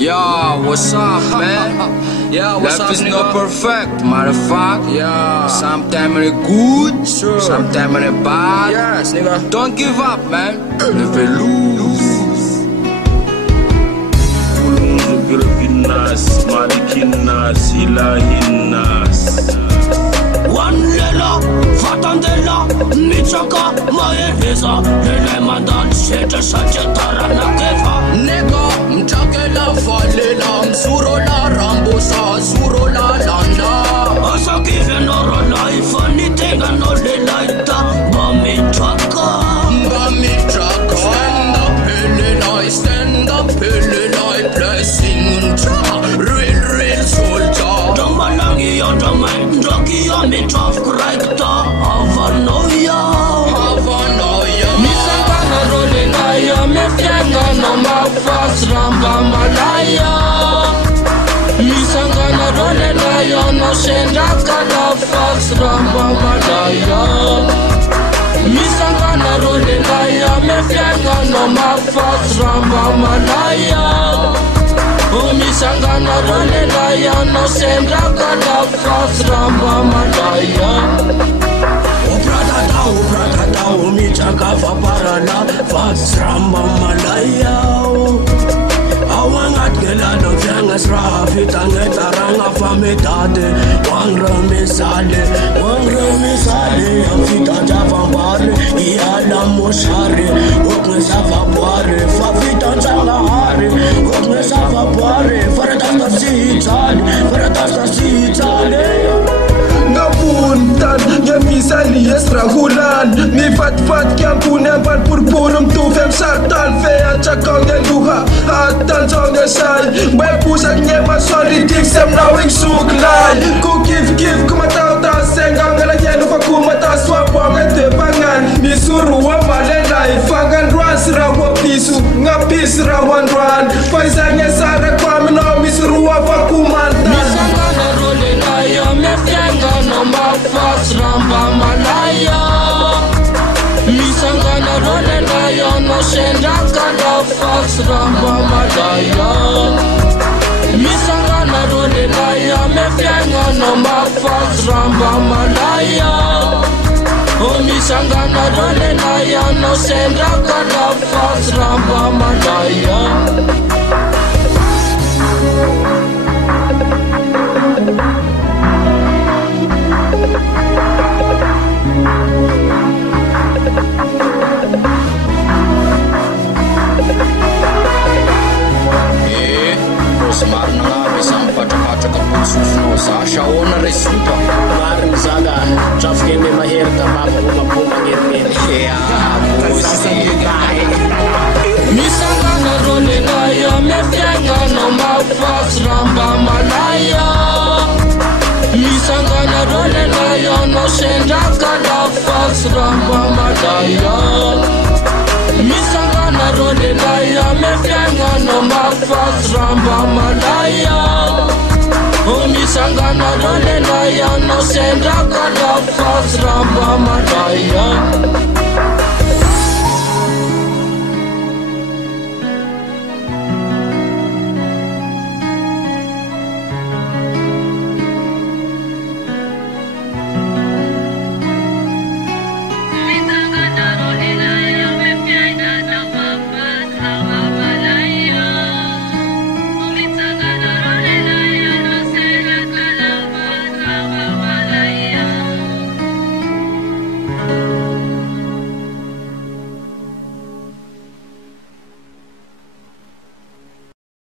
Yeah, what's up, man? Yeah, what's Life up, is nigga? not perfect, motherfucker. Yeah. Sometimes it's good, Sure. sometimes it's bad. Yes, nigga. Don't give up, man. Never lose. Gilginas, Malikinas, Ilahinas. One lela, fatandela, michaka, maeheza, lele mandan, shete sajatara na keva. Nigga, mchakela falela, msurola rambosa, surola landa. Asa give noro life, anything and no de laita, mami chaka. Mbami chaka. Stand up, pelelai, blessing, cha. Real soldier. Damalangi ya damai, ndoki ya mitraf kraikta, Havanoia. Misangana role na ya, mefyanga no mafas ramba malaya. Misangana role na ya, no shenda kala fas ramba malaya. Misangana role na ya, mefyanga no mafas ramba malaya. Oh, misangana role na ya, no shenda kala fas ramba malaya. Oh brother, michaka vaparala, fas ramba malaya. Awangat gelado vyangas rafita ngetaranga famedade. Wangra misale, afita javambare, iala moshare, okne savapare, fafita changahare, okne savapare, faratasta sitale. Ngapuntan, ngemisali esrahulan. Mi fat kiampunan pan purpurum tu fem sartan. Fea cakang dan duha, hatan song desai. Bay pusak nyema sorry dik sem nawing suklay. Ku give kumatau ta sengang ngalanya lupa kumata swapa ngete pangan. Mi suruwa malelai, fagan ruan sirawa pisu, ngapis rawan ruan. Paisanya sara kwa mino mi suruwa fakumantan. Misangana role na ya, mefyanga no mafas ramba malaya. Misangana role na ya, no shenda kala fas ramba malaya. Misangana role na ya, mefyanga no mafas ramba malaya. Oh, misangana role na ya, no shenda kala fas ramba malaya. Marina nga bisa mipatrapatraka potsofino za saona resuta. Marina zaga, trafike mahery tamama omampo magnerimery. Misangana role na ya, mefyanga no mafas ramba malaya. Misangana role na ya, no shenda kala fas ramba malaya. Misangana role na ya, mefyanga no mafas ramba malaya. Oh, misangana role na ya, no shenda kala fas ramba malaya. Malaya.